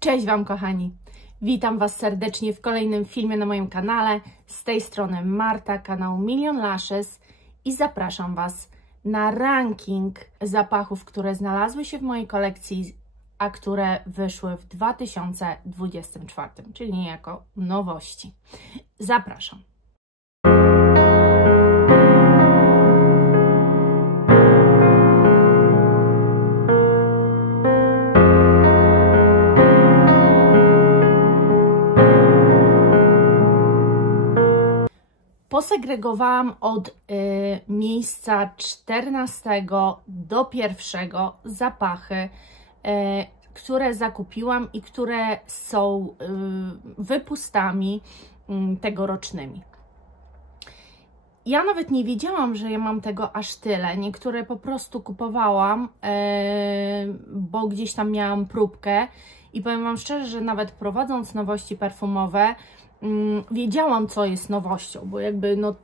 Cześć Wam kochani, witam Was serdecznie w kolejnym filmie na moim kanale. Z tej strony Marta, kanał Million Lashes i zapraszam Was na ranking zapachów, które znalazły się w mojej kolekcji, a które wyszły w 2024, czyli niejako nowości. Zapraszam. Posegregowałam od miejsca 14 do 1 zapachy, które zakupiłam i które są wypustami tegorocznymi. Ja nawet nie wiedziałam, że ja mam tego aż tyle. Niektóre po prostu kupowałam, bo gdzieś tam miałam próbkę i powiem Wam szczerze, że nawet prowadząc nowości perfumowe, wiedziałam, co jest nowością, bo jakby no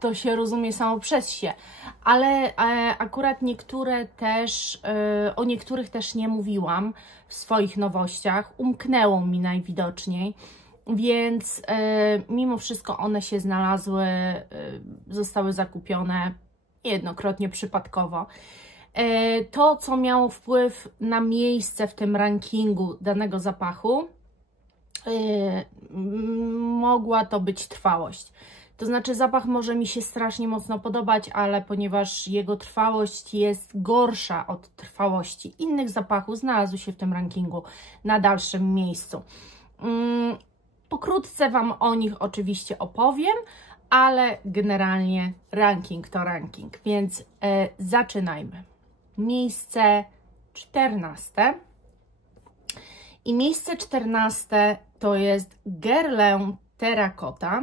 to się rozumie samo przez się, ale akurat niektóre też, o niektórych też nie mówiłam w swoich nowościach, umknęło mi najwidoczniej, więc mimo wszystko one się znalazły, zostały zakupione jednokrotnie przypadkowo. To, co miało wpływ na miejsce w tym rankingu danego zapachu, mogła to być trwałość. To znaczy zapach może mi się strasznie mocno podobać, ale ponieważ jego trwałość jest gorsza od trwałości innych zapachów, znalazły się w tym rankingu na dalszym miejscu. Pokrótce Wam o nich oczywiście opowiem, ale generalnie ranking to ranking, więc zaczynajmy. Miejsce 14. I miejsce 14 to jest Guerlain Terracotta.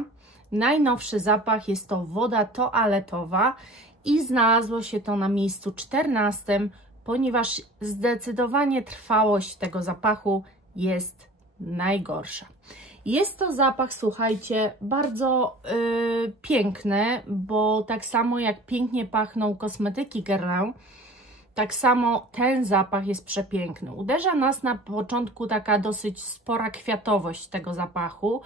Najnowszy zapach jest to woda toaletowa i znalazło się to na miejscu 14, ponieważ zdecydowanie trwałość tego zapachu jest najgorsza. Jest to zapach, słuchajcie, bardzo piękny, bo tak samo jak pięknie pachną kosmetyki Guerlain, tak samo ten zapach jest przepiękny. Uderza nas na początku taka dosyć spora kwiatowość tego zapachu,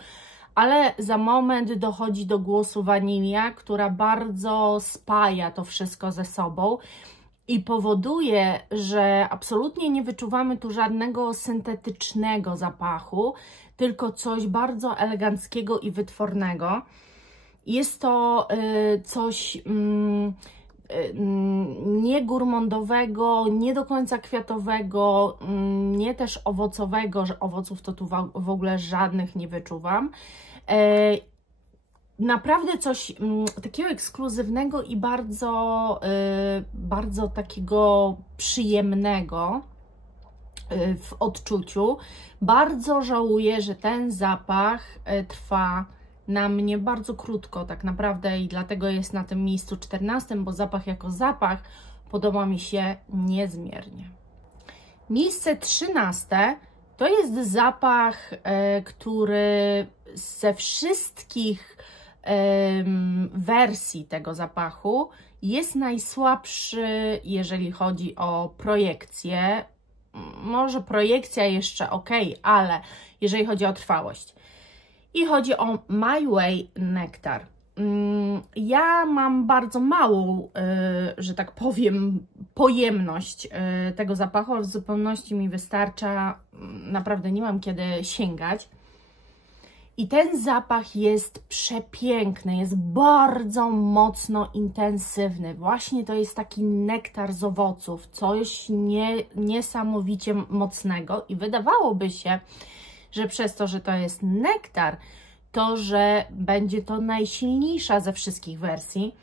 ale za moment dochodzi do głosu wanilia, która bardzo spaja to wszystko ze sobą i powoduje, że absolutnie nie wyczuwamy tu żadnego syntetycznego zapachu, tylko coś bardzo eleganckiego i wytwornego. Jest to coś nie gourmandowego, nie do końca kwiatowego, nie też owocowego, że owoców to tu w ogóle żadnych nie wyczuwam. Naprawdę coś takiego ekskluzywnego i bardzo takiego przyjemnego w odczuciu. Bardzo żałuję, że ten zapach trwa na mnie bardzo krótko tak naprawdę i dlatego jest na tym miejscu 14, bo zapach jako zapach podoba mi się niezmiernie. Miejsce 13 to jest zapach, który ze wszystkich wersji tego zapachu jest najsłabszy, jeżeli chodzi o projekcję. Może projekcja jeszcze ok, ale jeżeli chodzi o trwałość. I chodzi o My Way Nectar. Ja mam bardzo małą, że tak powiem, pojemność tego zapachu, ale w zupełności mi wystarcza. Naprawdę nie mam kiedy sięgać. I ten zapach jest przepiękny, jest bardzo mocno intensywny. Właśnie to jest taki nektar z owoców, coś niesamowicie mocnego i wydawałoby się, że przez to, że to jest nektar, to, że będzie to najsilniejsza ze wszystkich wersji.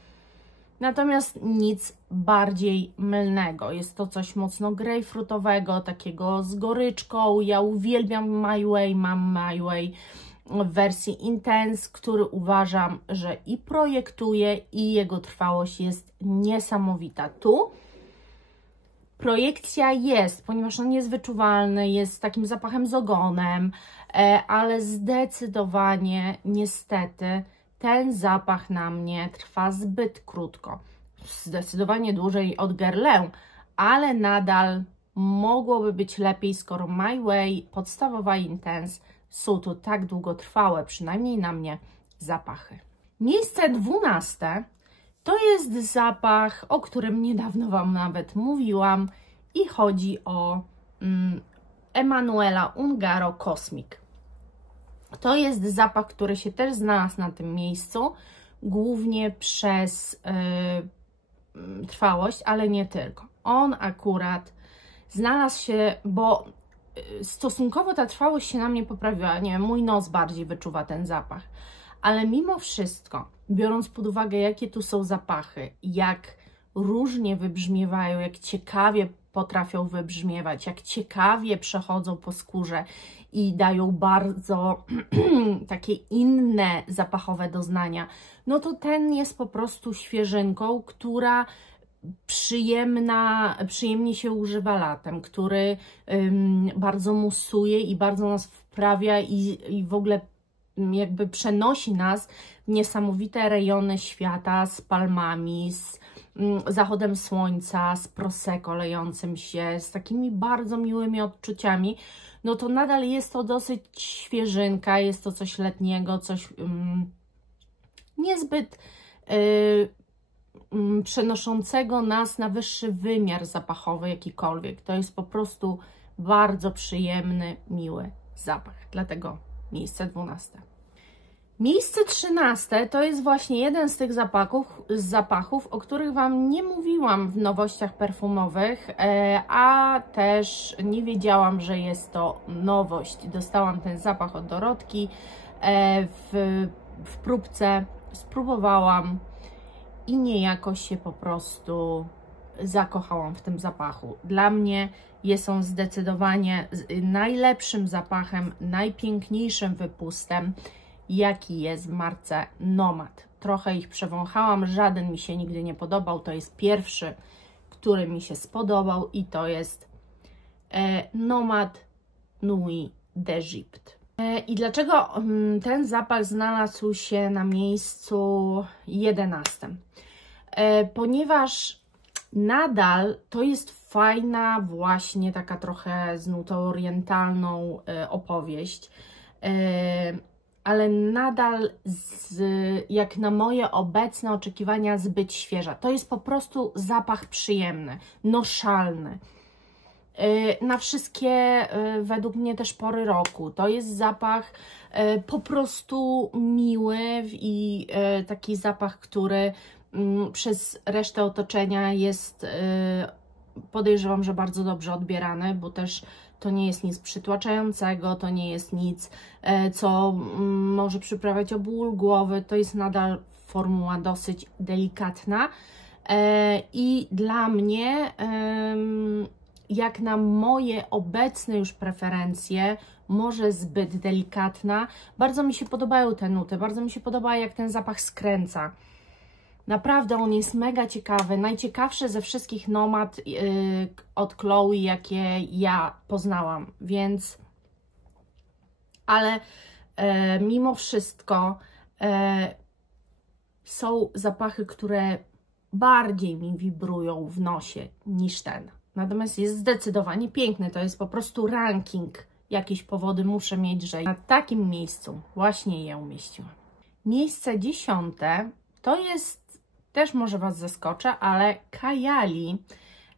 Natomiast nic bardziej mylnego. Jest to coś mocno grejpfrutowego, takiego z goryczką. Ja uwielbiam My Way, mam My Way w wersji Intense, który uważam, że i projektuje, i jego trwałość jest niesamowita. Tu projekcja jest, ponieważ on jest wyczuwalny, jest takim zapachem z ogonem, ale zdecydowanie, niestety, ten zapach na mnie trwa zbyt krótko. Zdecydowanie dłużej od Guerlain, ale nadal mogłoby być lepiej, skoro My Way, podstawowa Intense są to tak długotrwałe, przynajmniej na mnie, zapachy. Miejsce 12 to jest zapach, o którym niedawno Wam nawet mówiłam i chodzi o Emanuela Ungaro Cosmic. To jest zapach, który się też znalazł na tym miejscu, głównie przez trwałość, ale nie tylko. On akurat znalazł się, bo stosunkowo ta trwałość się na mnie poprawiła, nie wiem, mój nos bardziej wyczuwa ten zapach, ale mimo wszystko, biorąc pod uwagę, jakie tu są zapachy, jak różnie wybrzmiewają, jak ciekawie potrafią wybrzmiewać, jak ciekawie przechodzą po skórze i dają bardzo takie inne zapachowe doznania, no to ten jest po prostu świeżynką, która przyjemnie się używa latem, który bardzo musuje i bardzo nas wprawia i w ogóle jakby przenosi nas w niesamowite rejony świata z palmami, z zachodem słońca, z prosecco lejącym się, z takimi bardzo miłymi odczuciami. No to nadal jest to dosyć świeżynka, jest to coś letniego, coś niezbyt przenoszącego nas na wyższy wymiar zapachowy jakikolwiek. To jest po prostu bardzo przyjemny, miły zapach. Dlatego miejsce 12. Miejsce 13 to jest właśnie jeden z tych zapachów, o których Wam nie mówiłam w nowościach perfumowych, a też nie wiedziałam, że jest to nowość. Dostałam ten zapach od Dorotki w próbce, spróbowałam i niejako się po prostu zakochałam w tym zapachu. Dla mnie jest on zdecydowanie najlepszym zapachem, najpiękniejszym wypustem, jaki jest w marce Nomad. Trochę ich przewąchałam, żaden mi się nigdy nie podobał. To jest pierwszy, który mi się spodobał i to jest Nomad Nuit d'Egypte. I dlaczego ten zapach znalazł się na miejscu 11? Ponieważ nadal to jest fajna, właśnie taka trochę z nutą orientalną opowieść, ale nadal jak na moje obecne oczekiwania zbyt świeża. To jest po prostu zapach przyjemny, noszalny. Na wszystkie według mnie też pory roku. To jest zapach po prostu miły i taki zapach, który przez resztę otoczenia jest, podejrzewam, że bardzo dobrze odbierany, bo też to nie jest nic przytłaczającego, to nie jest nic, co może przyprawiać o ból głowy. To jest nadal formuła dosyć delikatna i dla mnie, jak na moje obecne już preferencje, może zbyt delikatna. Bardzo mi się podobają te nuty, bardzo mi się podoba, jak ten zapach skręca. Naprawdę on jest mega ciekawy, najciekawszy ze wszystkich Nomad od Chloe, jakie ja poznałam, więc... Ale mimo wszystko są zapachy, które bardziej mi wibrują w nosie niż ten. Natomiast jest zdecydowanie piękny, to jest po prostu ranking. Jakieś powody muszę mieć, że na takim miejscu właśnie je umieściłam. Miejsce 10 to jest, też może Was zaskoczę, ale Kayali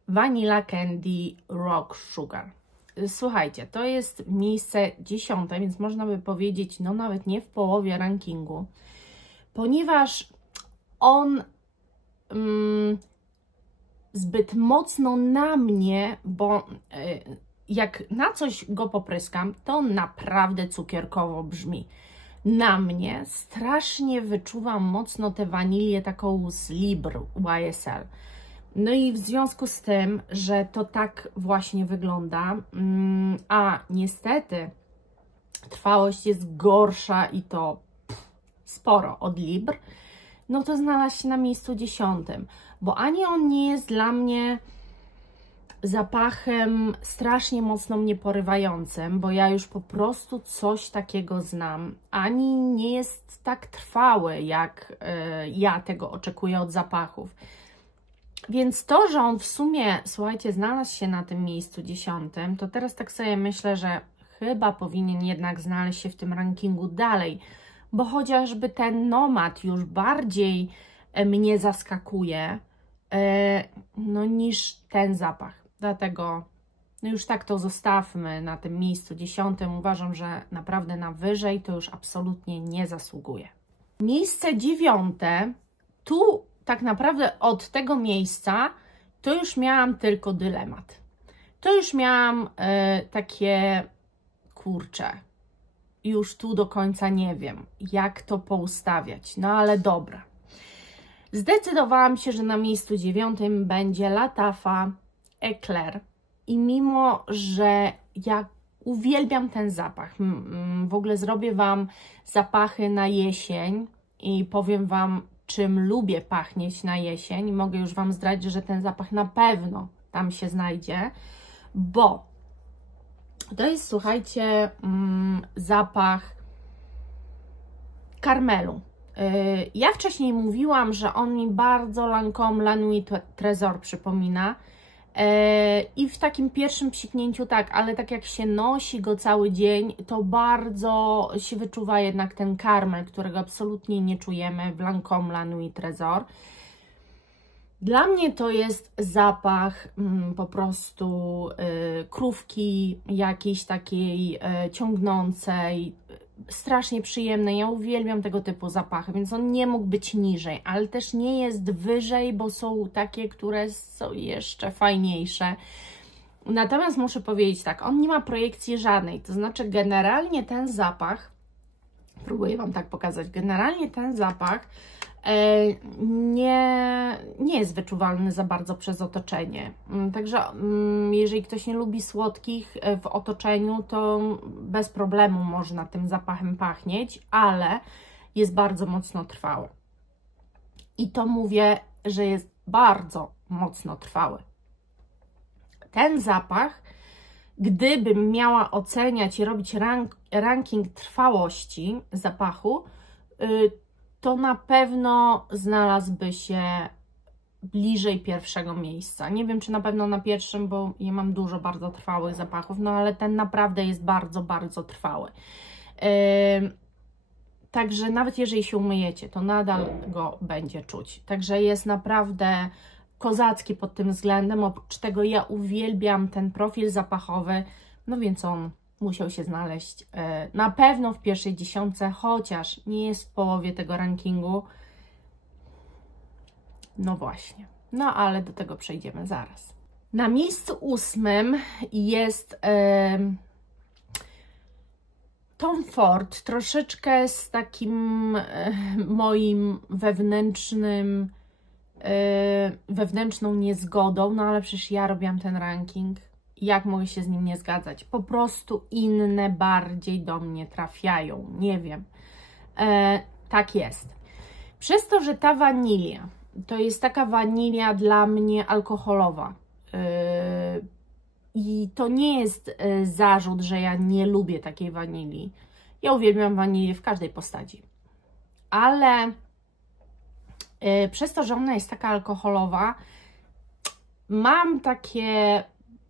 Vanilla Candy Rock Sugar. Słuchajcie, to jest miejsce 10, więc można by powiedzieć, no nawet nie w połowie rankingu, ponieważ on zbyt mocno na mnie, bo jak na coś go popryskam, to on naprawdę cukierkowo brzmi. Na mnie strasznie wyczuwam mocno tę wanilię taką z Libre YSL. No i w związku z tym, że to tak właśnie wygląda, a niestety trwałość jest gorsza i to sporo od Libre, no to znalazł się na miejscu 10, bo ani on nie jest dla mnie zapachem strasznie mocno mnie porywającym, bo ja już po prostu coś takiego znam, ani nie jest tak trwały, jak ja tego oczekuję od zapachów. Więc to, że on w sumie, słuchajcie, znalazł się na tym miejscu 10, to teraz tak sobie myślę, że chyba powinien jednak znaleźć się w tym rankingu dalej, bo chociażby ten Nomad już bardziej mnie zaskakuje, no, niż ten zapach. Dlatego no już tak to zostawmy na tym miejscu 10. Uważam, że naprawdę na wyżej to już absolutnie nie zasługuje. Miejsce 9. Tu tak naprawdę od tego miejsca to już miałam tylko dylemat. To już miałam takie, kurczę, już tu do końca nie wiem, jak to poustawiać. No ale dobra. Zdecydowałam się, że na miejscu 9 będzie Lattafa Eclair. I mimo, że ja uwielbiam ten zapach, w ogóle zrobię Wam zapachy na jesień i powiem Wam, czym lubię pachnieć na jesień. Mogę już Wam zdradzić, że ten zapach na pewno tam się znajdzie, bo to jest, słuchajcie, zapach karmelu. Ja wcześniej mówiłam, że on mi bardzo Lancôme La Nuit Trésor przypomina i w takim pierwszym psiknięciu tak, ale tak jak się nosi go cały dzień, to bardzo się wyczuwa jednak ten karmel, którego absolutnie nie czujemy w Lancôme La Nuit Trésor. Dla mnie to jest zapach po prostu krówki jakiejś takiej ciągnącej, strasznie przyjemny. Ja uwielbiam tego typu zapachy, więc on nie mógł być niżej, ale też nie jest wyżej, bo są takie, które są jeszcze fajniejsze. Natomiast muszę powiedzieć tak, on nie ma projekcji żadnej, to znaczy generalnie ten zapach, próbuję Wam tak pokazać, generalnie ten zapach nie jest wyczuwalny za bardzo przez otoczenie. Także jeżeli ktoś nie lubi słodkich w otoczeniu, to bez problemu można tym zapachem pachnieć, ale jest bardzo mocno trwały. I to mówię, że jest bardzo mocno trwały. Ten zapach, gdybym miała oceniać i robić ranking trwałości zapachu, to na pewno znalazłby się bliżej pierwszego miejsca. Nie wiem, czy na pewno na pierwszym, bo ja mam dużo bardzo trwałych zapachów, no ale ten naprawdę jest bardzo, bardzo trwały. Także nawet jeżeli się umyjecie, to nadal go będzie czuć. Także jest naprawdę kozacki pod tym względem. Oprócz tego ja uwielbiam ten profil zapachowy, no więc on musiał się znaleźć na pewno w pierwszej 10, chociaż nie jest w połowie tego rankingu. No właśnie, no ale do tego przejdziemy zaraz. Na miejscu 8 jest Tom Ford, troszeczkę z takim moim wewnętrzną niezgodą, no ale przecież ja robiłam ten ranking. Jak mogę się z nim nie zgadzać? Po prostu inne bardziej do mnie trafiają. Nie wiem. Tak jest. Przez to, że ta wanilia to jest taka wanilia dla mnie alkoholowa. I to nie jest zarzut, że ja nie lubię takiej wanilii. Ja uwielbiam wanilię w każdej postaci. Ale przez to, że ona jest taka alkoholowa, mam takie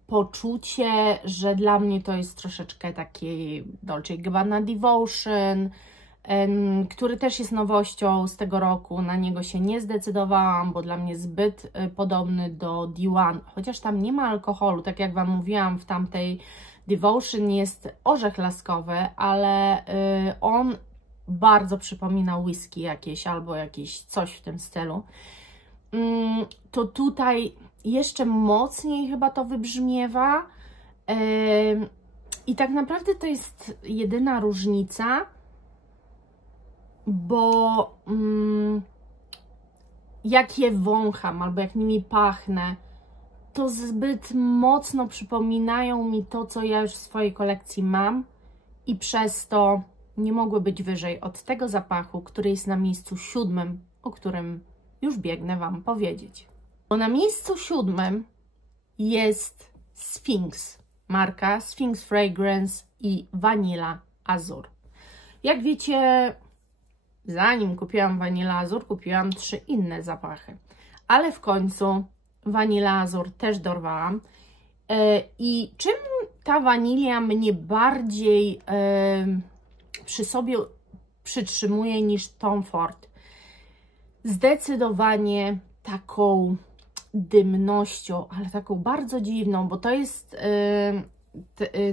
poczucie, że dla mnie to jest troszeczkę taki Dolce & Gabbana Devotion, który też jest nowością z tego roku. Na niego się nie zdecydowałam, bo dla mnie zbyt podobny do D1, chociaż tam nie ma alkoholu, tak jak Wam mówiłam, w tamtej Devotion jest orzech laskowy, ale on bardzo przypomina whisky jakieś albo jakieś coś w tym stylu. To tutaj jeszcze mocniej chyba to wybrzmiewa i tak naprawdę to jest jedyna różnica, bo jak je wącham albo jak nimi pachnę, to zbyt mocno przypominają mi to, co ja już w swojej kolekcji mam i przez to nie mogły być wyżej od tego zapachu, który jest na miejscu 7, o którym już biegnę Wam powiedzieć. Bo na miejscu 7 jest Sphinx, marka Sphinx Fragrance i Vanilla Azur. Jak wiecie, zanim kupiłam Vanilla Azur, kupiłam 3 inne zapachy, ale w końcu Vanilla Azur też dorwałam. I czym ta wanilia mnie bardziej przy sobie przytrzymuje niż Tom Ford? Zdecydowanie taką dymnością, ale taką bardzo dziwną, bo to jest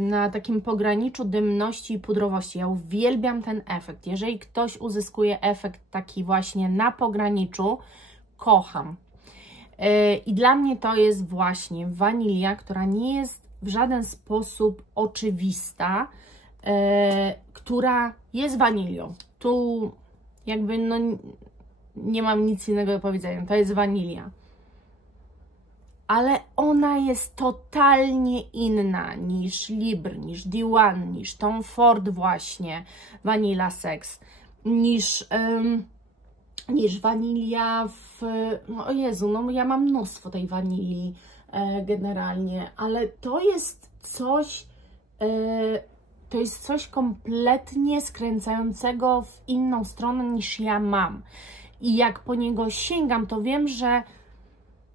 na takim pograniczu dymności i pudrowości. Ja uwielbiam ten efekt. Jeżeli ktoś uzyskuje efekt taki właśnie na pograniczu, kocham. I dla mnie to jest właśnie wanilia, która nie jest w żaden sposób oczywista, która jest wanilią. Tu jakby no nie mam nic innego do powiedzenia, to jest wanilia. Ale ona jest totalnie inna niż Libre, niż D1, niż Tom Ford właśnie, Vanilla Sex, niż wanilia w... No, o Jezu, no ja mam mnóstwo tej wanilii generalnie, ale to jest coś kompletnie skręcającego w inną stronę niż ja mam. I jak po niego sięgam, to wiem, że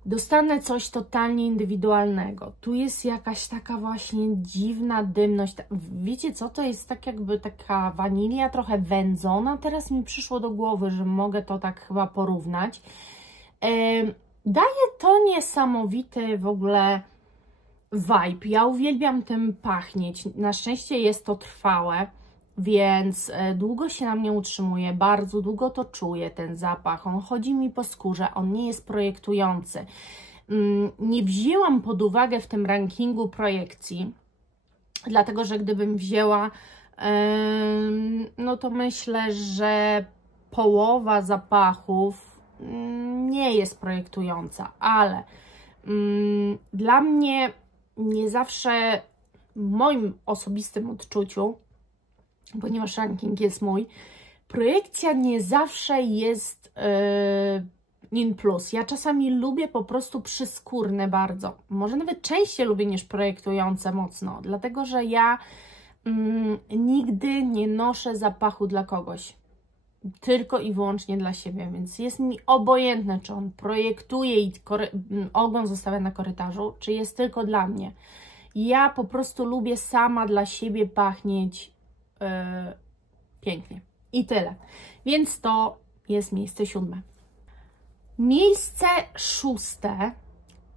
dostanę coś totalnie indywidualnego. Tu jest jakaś taka właśnie dziwna dymność. Wiecie co? To jest tak jakby taka wanilia trochę wędzona. Teraz mi przyszło do głowy, że mogę to tak chyba porównać. Daje to niesamowity w ogóle vibe. Ja uwielbiam tym pachnieć. Na szczęście jest to trwałe, więc długo się na mnie utrzymuje, bardzo długo to czuję, ten zapach. On chodzi mi po skórze, on nie jest projektujący. Nie wzięłam pod uwagę w tym rankingu projekcji, dlatego że gdybym wzięła, no to myślę, że połowa zapachów nie jest projektująca, ale dla mnie nie zawsze, w moim osobistym odczuciu, ponieważ ranking jest mój, projekcja nie zawsze jest in plus. Ja czasami lubię po prostu przyskórne bardzo. Może nawet częściej lubię niż projektujące mocno, dlatego że ja nigdy nie noszę zapachu dla kogoś. Tylko i wyłącznie dla siebie, więc jest mi obojętne, czy on projektuje i ogon zostawia na korytarzu, czy jest tylko dla mnie. Ja po prostu lubię sama dla siebie pachnieć pięknie. I tyle. Więc to jest miejsce 7. Miejsce 6.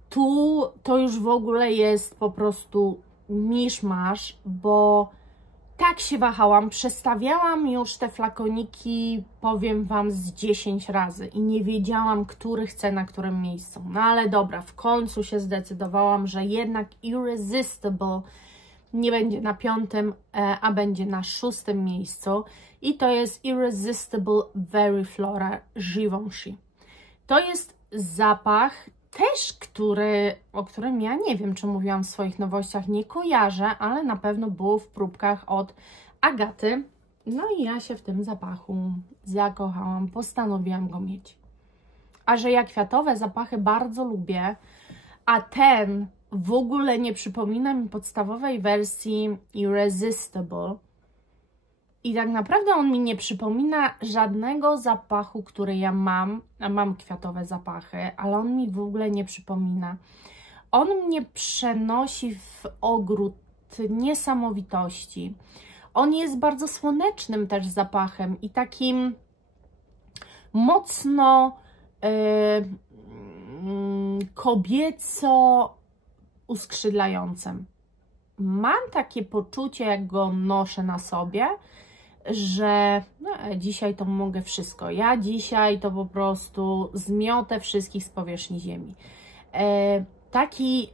Tu to już w ogóle jest po prostu miszmasz, bo tak się wahałam. Przestawiałam już te flakoniki, powiem Wam, z 10 razy i nie wiedziałam, który chcę na którym miejscu. No ale dobra, w końcu się zdecydowałam, że jednak Irresistible nie będzie na 5, a będzie na 6 miejscu. I to jest Irresistible Very Flora Givenchy. To jest zapach też, o którym ja nie wiem, czy mówiłam w swoich nowościach, nie kojarzę, ale na pewno było w próbkach od Agaty. No i ja się w tym zapachu zakochałam, postanowiłam go mieć. A że ja kwiatowe zapachy bardzo lubię, a ten w ogóle nie przypomina mi podstawowej wersji Irresistible. I tak naprawdę on mi nie przypomina żadnego zapachu, który ja mam. A mam kwiatowe zapachy, ale on mi w ogóle nie przypomina. On mnie przenosi w ogród niesamowitości. On jest bardzo słonecznym też zapachem i takim mocno kobieco uskrzydlającym. Mam takie poczucie, jak go noszę na sobie, że no, dzisiaj to mogę wszystko. Ja dzisiaj to po prostu zmiotę wszystkich z powierzchni ziemi.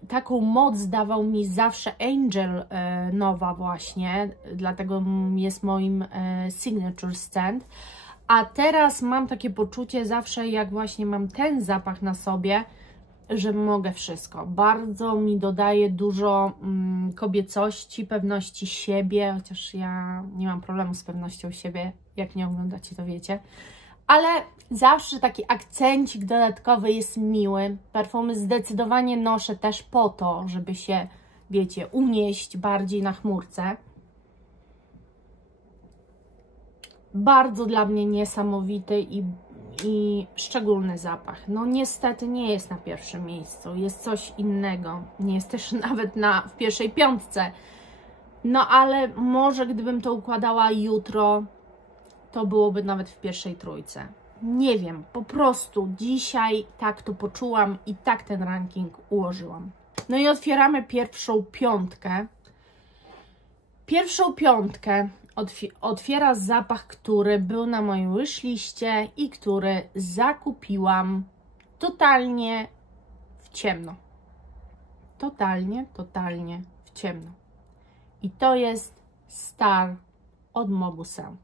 Taką moc dawał mi zawsze Angel Nowa właśnie, dlatego jest moim signature scent. A teraz mam takie poczucie zawsze, jak właśnie mam ten zapach na sobie, że mogę wszystko. Bardzo mi dodaje dużo kobiecości, pewności siebie, chociaż ja nie mam problemu z pewnością siebie, jak nie oglądacie, to wiecie. Ale zawsze taki akcencik dodatkowy jest miły. Perfumy zdecydowanie noszę też po to, żeby się, wiecie, unieść bardziej na chmurce. Bardzo dla mnie niesamowity i i szczególny zapach. No niestety nie jest na pierwszym miejscu, jest coś innego. Nie jest też nawet w pierwszej 5. No ale może gdybym to układała jutro, to byłoby nawet w pierwszej 3. Nie wiem, po prostu dzisiaj tak to poczułam i tak ten ranking ułożyłam. No i otwieramy pierwszą 5. Pierwszą 5 otwiera zapach, który był na moim wishliście i który zakupiłam totalnie w ciemno. Totalnie w ciemno. I to jest Star od Mauboussin.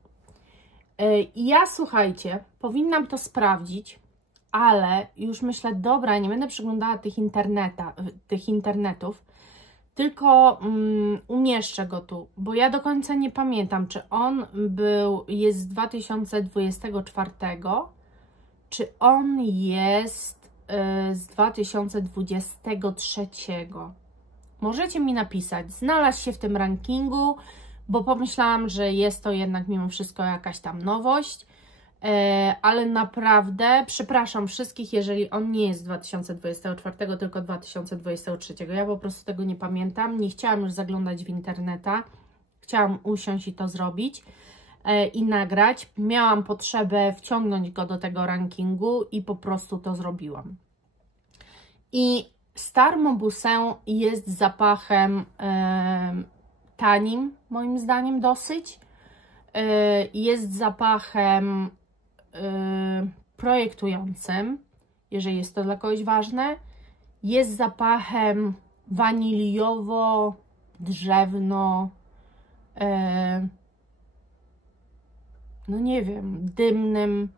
Ja, słuchajcie, powinnam to sprawdzić, ale już myślę, dobra, nie będę przeglądała tych internetów, tylko umieszczę go tu, bo ja do końca nie pamiętam, czy on jest z 2024, czy on jest z 2023. Możecie mi napisać, znalazł się w tym rankingu, bo pomyślałam, że jest to jednak mimo wszystko jakaś tam nowość, ale naprawdę przepraszam wszystkich, jeżeli on nie jest z 2024, tylko 2023. Ja po prostu tego nie pamiętam, nie chciałam już zaglądać w interneta, chciałam usiąść i to zrobić i nagrać. Miałam potrzebę wciągnąć go do tego rankingu i po prostu to zrobiłam. I Star Mauboussin jest zapachem tanim, moim zdaniem dosyć. Jest zapachem projektującym, jeżeli jest to dla kogoś ważne. Jest zapachem waniliowo-drzewno, no nie wiem, dymnym.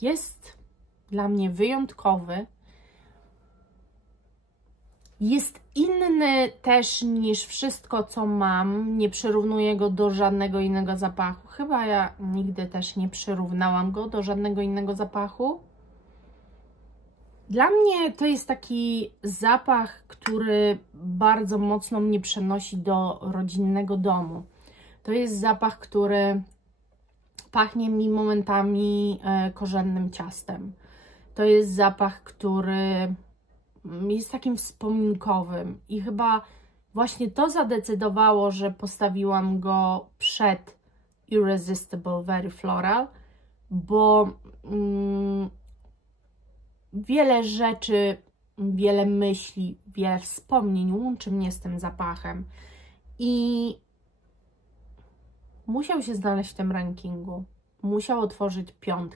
Jest dla mnie wyjątkowy. Jest inny też niż wszystko, co mam. Nie przyrównuję go do żadnego innego zapachu. Chyba ja nigdy też nie przyrównałam go do żadnego innego zapachu. Dla mnie to jest taki zapach, który bardzo mocno mnie przenosi do rodzinnego domu. To jest zapach, który pachnie mi momentami korzennym ciastem. To jest zapach, który jest takim wspominkowym i chyba właśnie to zadecydowało, że postawiłam go przed Irresistible Very Floral, bo wiele rzeczy, wiele myśli, wiele wspomnień łączy mnie z tym zapachem i musiał się znaleźć w tym rankingu, musiał otworzyć 5,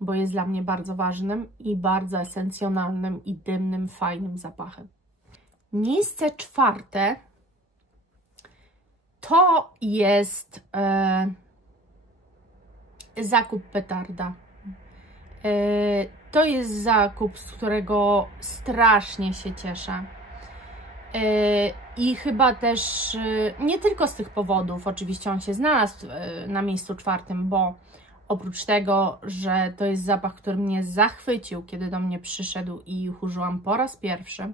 bo jest dla mnie bardzo ważnym i bardzo esencjonalnym i dymnym, fajnym zapachem. Miejsce 4 to jest zakup petarda. To jest zakup, z którego strasznie się cieszę. I chyba też nie tylko z tych powodów, oczywiście on się znalazł na miejscu 4, bo oprócz tego, że to jest zapach, który mnie zachwycił, kiedy do mnie przyszedł i ich użyłam po raz pierwszy,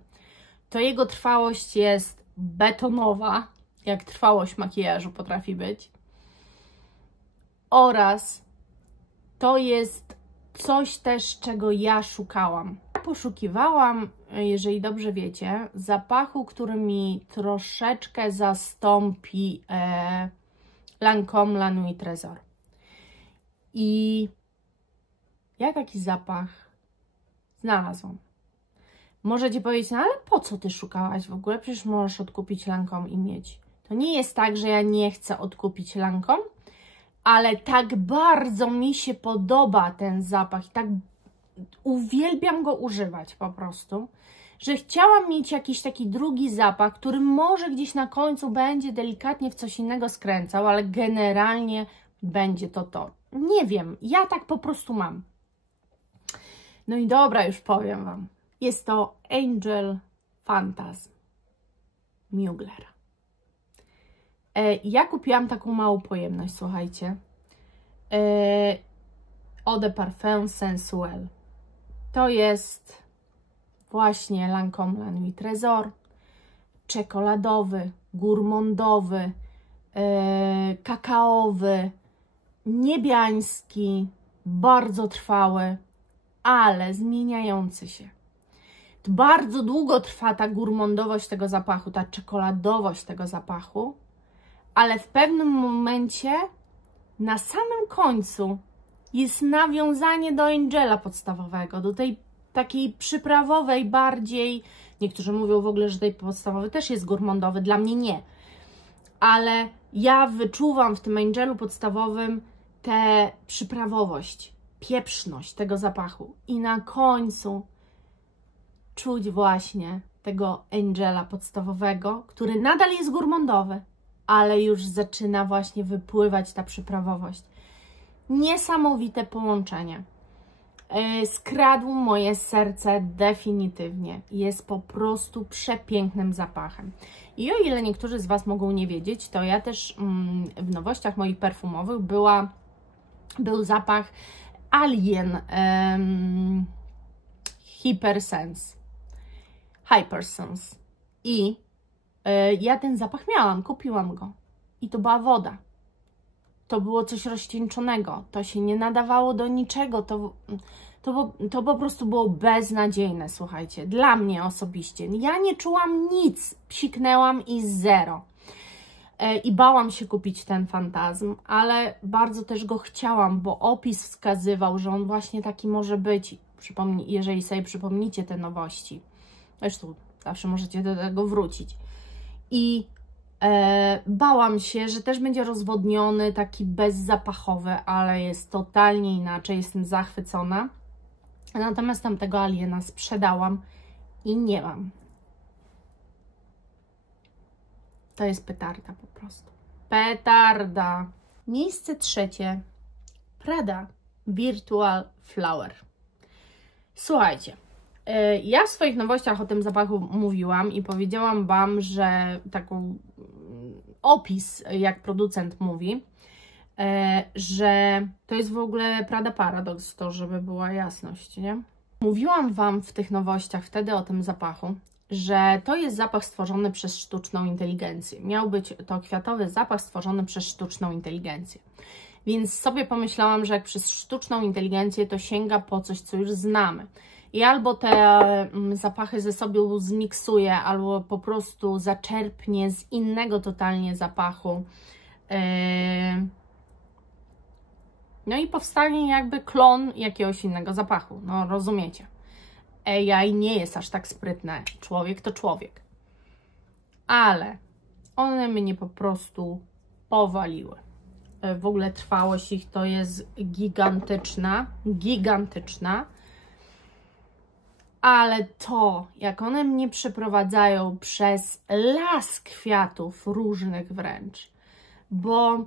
to jego trwałość jest betonowa, jak trwałość makijażu potrafi być. Oraz to jest coś też, czego ja szukałam. Ja poszukiwałam, jeżeli dobrze wiecie, zapachu, który mi troszeczkę zastąpi Lancôme La Nuit Trésor. I ja taki zapach znalazłam. Możecie powiedzieć, no ale po co ty szukałaś w ogóle? Przecież możesz odkupić Lancôme i mieć. To nie jest tak, że ja nie chcę odkupić Lancôme, ale tak bardzo mi się podoba ten zapach i tak uwielbiam go używać po prostu, że chciałam mieć jakiś taki drugi zapach, który może gdzieś na końcu będzie delikatnie w coś innego skręcał, ale generalnie będzie to. Nie wiem, ja tak po prostu mam. No i dobra, już powiem Wam. Jest to Angel Phantasm Mugler. Ja kupiłam taką małą pojemność, słuchajcie. Eau de Parfum Sensuel. To jest właśnie Lancôme La Nuit Trésor. Czekoladowy, gourmandowy, kakaowy, niebiański, bardzo trwały, ale zmieniający się. Bardzo długo trwa ta gurmandowość tego zapachu, ta czekoladowość tego zapachu, ale w pewnym momencie, na samym końcu, jest nawiązanie do Angela podstawowego, do tej takiej przyprawowej bardziej. Niektórzy mówią w ogóle, że tej podstawowy też jest gurmandowy, dla mnie nie. Ale ja wyczuwam w tym Angelu podstawowym tę przyprawowość, pieprzność tego zapachu. I na końcu czuć właśnie tego Angela podstawowego, który nadal jest gurmandowy, ale już zaczyna właśnie wypływać ta przyprawowość. Niesamowite połączenie. Skradł moje serce definitywnie. Jest po prostu przepięknym zapachem. I o ile niektórzy z Was mogą nie wiedzieć, to ja też w nowościach moich perfumowych był zapach Alien Hypersense. I ja ten zapach miałam, kupiłam go. I to była woda. To było coś rozcieńczonego. To się nie nadawało do niczego. To po prostu było beznadziejne, słuchajcie. Dla mnie osobiście. Ja nie czułam nic. Psiknęłam i zero. I bałam się kupić ten Fantazm, ale bardzo też go chciałam, bo opis wskazywał, że on właśnie taki może być. Jeżeli sobie przypomnicie te nowości. Zresztą zawsze możecie do tego wrócić. I bałam się, że też będzie rozwodniony, taki bezzapachowy, ale jest totalnie inaczej. Jestem zachwycona. Natomiast tamtego Aliena sprzedałam i nie mam. To jest petarda po prostu. Petarda. Miejsce trzecie. Prada Virtual Flower. Słuchajcie. Ja w swoich nowościach o tym zapachu mówiłam i powiedziałam Wam, że taką opis, jak producent mówi, że to jest w ogóle Prada Paradox, to żeby była jasność, nie? Mówiłam Wam w tych nowościach wtedy o tym zapachu, że to jest zapach stworzony przez sztuczną inteligencję. Miał być to kwiatowy zapach stworzony przez sztuczną inteligencję. Więc sobie pomyślałam, że jak przez sztuczną inteligencję, to sięga po coś, co już znamy. I albo te zapachy ze sobą zmiksuje, albo po prostu zaczerpnie z innego totalnie zapachu. No i powstanie jakby klon jakiegoś innego zapachu. No rozumiecie. AI nie jest aż tak sprytne. Człowiek to człowiek. Ale one mnie po prostu powaliły. W ogóle trwałość ich to jest gigantyczna. Gigantyczna. Ale to, jak one mnie przeprowadzają przez las kwiatów różnych wręcz, bo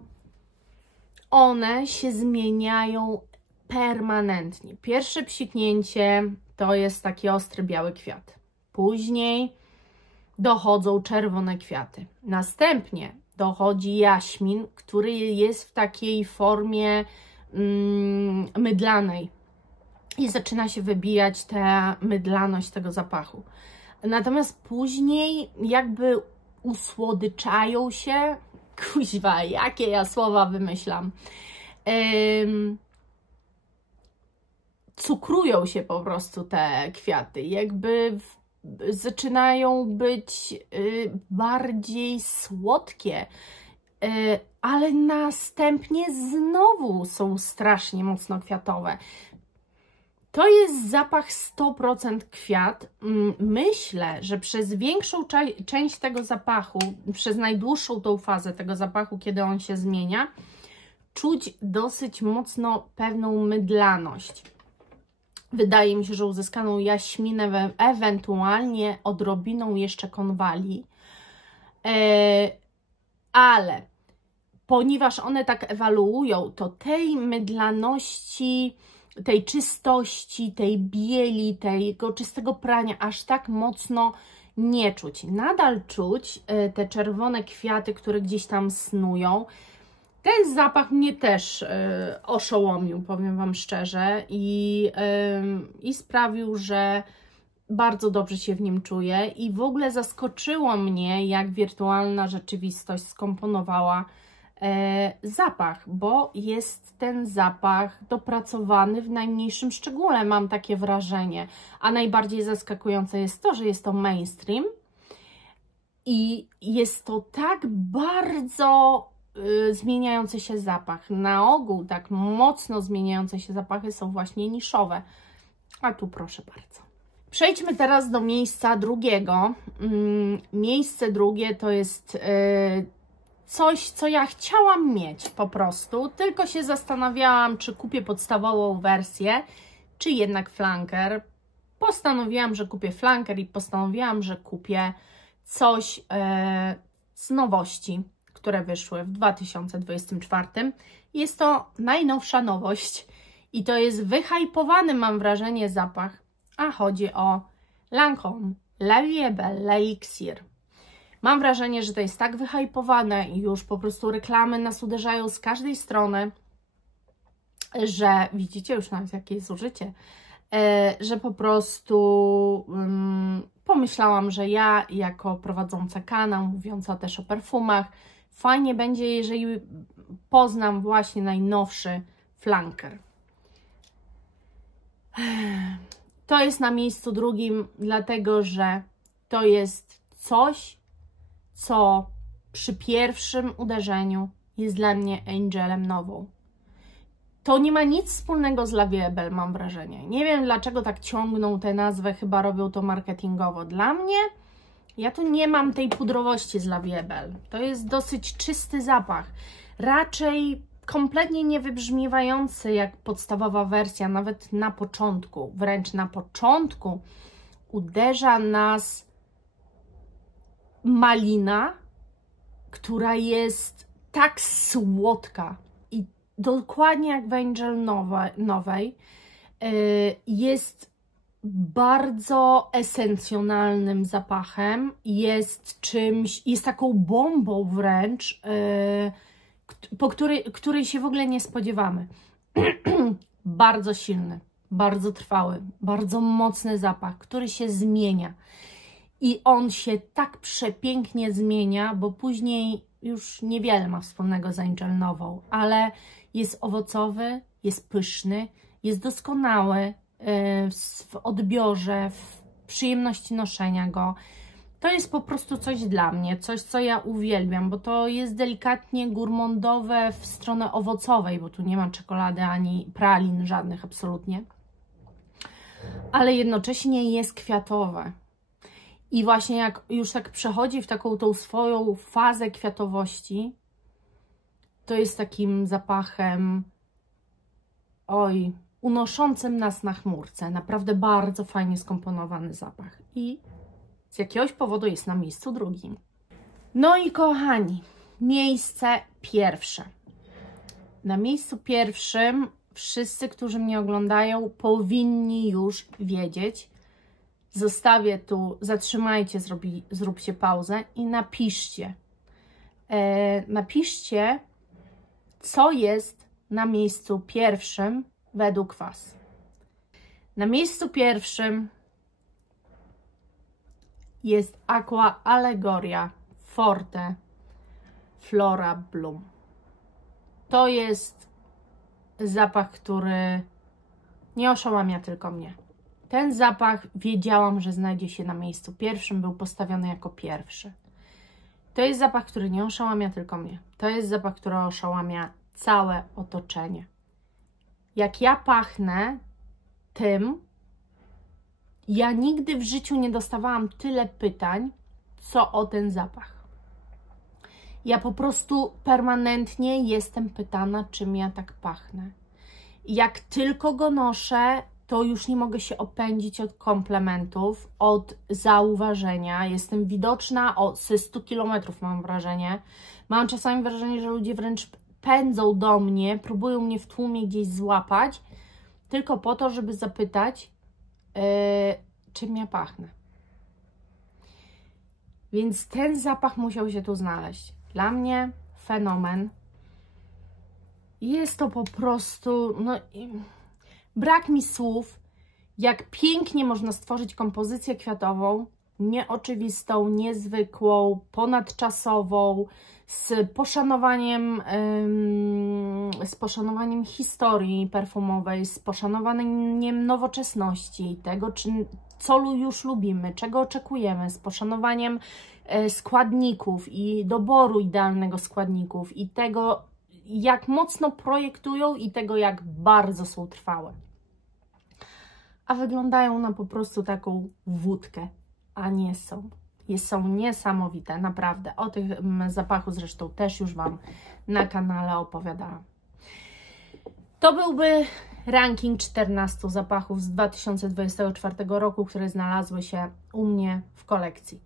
one się zmieniają permanentnie. Pierwsze psiknięcie to jest taki ostry biały kwiat. Później dochodzą czerwone kwiaty. Następnie dochodzi jaśmin, który jest w takiej formie mydlanej. I zaczyna się wybijać ta mydlaność tego zapachu. Natomiast później jakby usłodyczają się, kuźwa, jakie ja słowa wymyślam, cukrują się po prostu te kwiaty, jakby zaczynają być bardziej słodkie, ale następnie znowu są strasznie mocno kwiatowe. To jest zapach 100% kwiat. Myślę, że przez większą część tego zapachu, przez najdłuższą tą fazę tego zapachu, kiedy on się zmienia, czuć dosyć mocno pewną mydlaność. Wydaje mi się, że uzyskaną jaśminę, ewentualnie odrobiną jeszcze konwali. Ale ponieważ one tak ewaluują, to tej mydlaności, tej czystości, tej bieli, tego czystego prania aż tak mocno nie czuć. Nadal czuć te czerwone kwiaty, które gdzieś tam snują. Ten zapach mnie też oszołomił, powiem Wam szczerze, i sprawił, że bardzo dobrze się w nim czuję i w ogóle zaskoczyło mnie, jak wirtualna rzeczywistość skomponowała zapach, bo jest ten zapach dopracowany w najmniejszym szczególe, mam takie wrażenie. A najbardziej zaskakujące jest to, że jest to mainstream i jest to tak bardzo zmieniający się zapach. Na ogół tak mocno zmieniające się zapachy są właśnie niszowe. A tu proszę bardzo. Przejdźmy teraz do miejsca drugiego. Miejsce drugie to jest coś, co ja chciałam mieć po prostu, tylko się zastanawiałam, czy kupię podstawową wersję, czy jednak flanker. Postanowiłam, że kupię flanker i postanowiłam, że kupię coś z nowości, które wyszły w 2024. Jest to najnowsza nowość i to jest wyhypowany, mam wrażenie, zapach, a chodzi o Lancôme La Vie Belle L'Elixir. Mam wrażenie, że to jest tak wyhypowane i już po prostu reklamy nas uderzają z każdej strony, że widzicie już nawet jakie jest użycie, że po prostu pomyślałam, że ja jako prowadząca kanał, mówiąca też o perfumach, fajnie będzie, jeżeli poznam właśnie najnowszy flanker. To jest na miejscu drugim, dlatego że to jest coś, co przy pierwszym uderzeniu jest dla mnie Angelem nową. To nie ma nic wspólnego z La Vie Belle, mam wrażenie. Nie wiem, dlaczego tak ciągną tę nazwę, chyba robią to marketingowo. Dla mnie, ja tu nie mam tej pudrowości z La Vie Belle. To jest dosyć czysty zapach. Raczej kompletnie nie wybrzmiewający jak podstawowa wersja, nawet na początku. Wręcz na początku uderza nas malina, która jest tak słodka i dokładnie jak w Angel nowej jest bardzo esencjonalnym zapachem, jest czymś, jest taką bombą wręcz, po której się w ogóle nie spodziewamy. Bardzo silny, bardzo trwały, bardzo mocny zapach, który się zmienia. I on się tak przepięknie zmienia, bo później już niewiele ma wspólnego z Angel nową, ale jest owocowy, jest pyszny, jest doskonały w odbiorze, w przyjemności noszenia go. To jest po prostu coś dla mnie, coś, co ja uwielbiam, bo to jest delikatnie gourmandowe w stronę owocowej, bo tu nie ma czekolady ani pralin żadnych absolutnie, ale jednocześnie jest kwiatowe. I właśnie jak już tak przechodzi w taką tą swoją fazę kwiatowości, to jest takim zapachem, oj, unoszącym nas na chmurce. Naprawdę bardzo fajnie skomponowany zapach. I z jakiegoś powodu jest na miejscu drugim. No i kochani, miejsce pierwsze. Na miejscu pierwszym wszyscy, którzy mnie oglądają, powinni już wiedzieć. Zostawię tu, zatrzymajcie, zróbcie pauzę i napiszcie. Napiszcie, co jest na miejscu pierwszym według Was. Na miejscu pierwszym jest Aqua Allegoria Forte Flora Bloom. To jest zapach, który nie oszałamia tylko mnie. Ten zapach wiedziałam, że znajdzie się na miejscu pierwszym, był postawiony jako pierwszy. To jest zapach, który nie oszałamia tylko mnie. To jest zapach, który oszałamia całe otoczenie. Jak ja pachnę tym, ja nigdy w życiu nie dostawałam tyle pytań, co o ten zapach. Ja po prostu permanentnie jestem pytana, czym ja tak pachnę. Jak tylko go noszę, to już nie mogę się opędzić od komplementów, od zauważenia. Jestem widoczna ze 100 km, mam wrażenie. Mam czasami wrażenie, że ludzie wręcz pędzą do mnie, próbują mnie w tłumie gdzieś złapać, tylko po to, żeby zapytać, czym ja pachnę. Więc ten zapach musiał się tu znaleźć. Dla mnie fenomen. Jest to po prostu, no, brak mi słów, jak pięknie można stworzyć kompozycję kwiatową nieoczywistą, niezwykłą, ponadczasową, z poszanowaniem historii perfumowej, z poszanowaniem nowoczesności, tego, co już lubimy, czego oczekujemy, z poszanowaniem składników i doboru idealnego składników i tego, jak mocno projektują i tego, jak bardzo są trwałe. A wyglądają na po prostu taką wódkę, a nie są. Są niesamowite, naprawdę. O tym zapachu zresztą też już Wam na kanale opowiadałam. To byłby ranking 14 zapachów z 2024 roku, które znalazły się u mnie w kolekcji.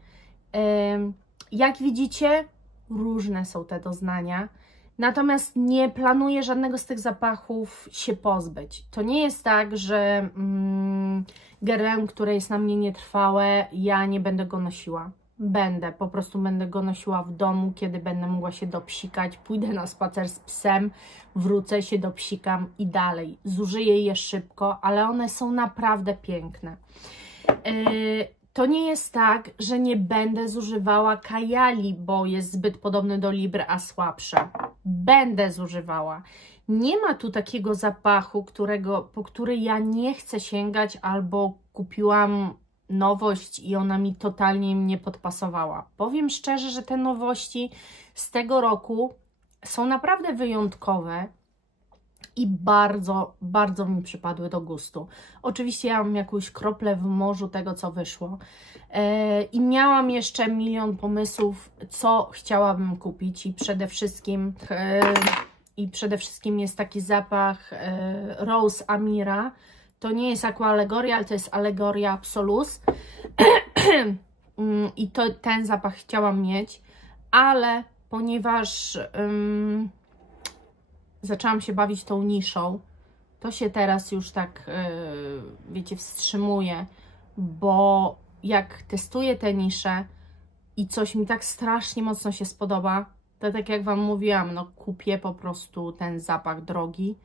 Jak widzicie, różne są te doznania. Natomiast nie planuję żadnego z tych zapachów się pozbyć. To nie jest tak, że Guerlain, które jest na mnie nietrwałe, ja nie będę go nosiła. Po prostu będę go nosiła w domu, kiedy będę mogła się dopsikać, pójdę na spacer z psem, wrócę się, dopsikam i dalej. Zużyję je szybko, ale one są naprawdę piękne. To nie jest tak, że nie będę zużywała Kajali, bo jest zbyt podobny do Libre, a słabsze. Będę zużywała. Nie ma tu takiego zapachu, po który ja nie chcę sięgać albo kupiłam nowość i ona mi totalnie nie podpasowała. Powiem szczerze, że te nowości z tego roku są naprawdę wyjątkowe i bardzo, bardzo mi przypadły do gustu. Oczywiście ja mam jakąś kroplę w morzu tego, co wyszło. I miałam jeszcze milion pomysłów, co chciałabym kupić i przede wszystkim jest taki zapach Rose Amira. To nie jest Aqua Allegoria, ale to jest Allegoria Absolus. I ten zapach chciałam mieć, ale ponieważ zaczęłam się bawić tą niszą, to się teraz już tak, wiecie, wstrzymuję, bo jak testuję te nisze i coś mi tak strasznie mocno się spodoba, to tak jak Wam mówiłam, no kupię po prostu ten zapach drogi,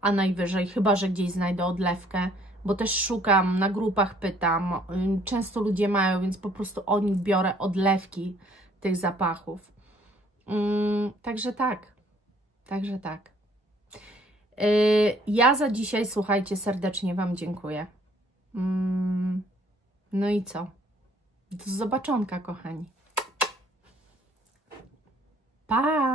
a najwyżej, chyba że gdzieś znajdę odlewkę, bo też szukam, na grupach pytam, często ludzie mają, więc po prostu od nich biorę odlewki tych zapachów. Także tak. Ja za dzisiaj, słuchajcie, serdecznie Wam dziękuję. No i co? Do zobaczonka, kochani. Pa!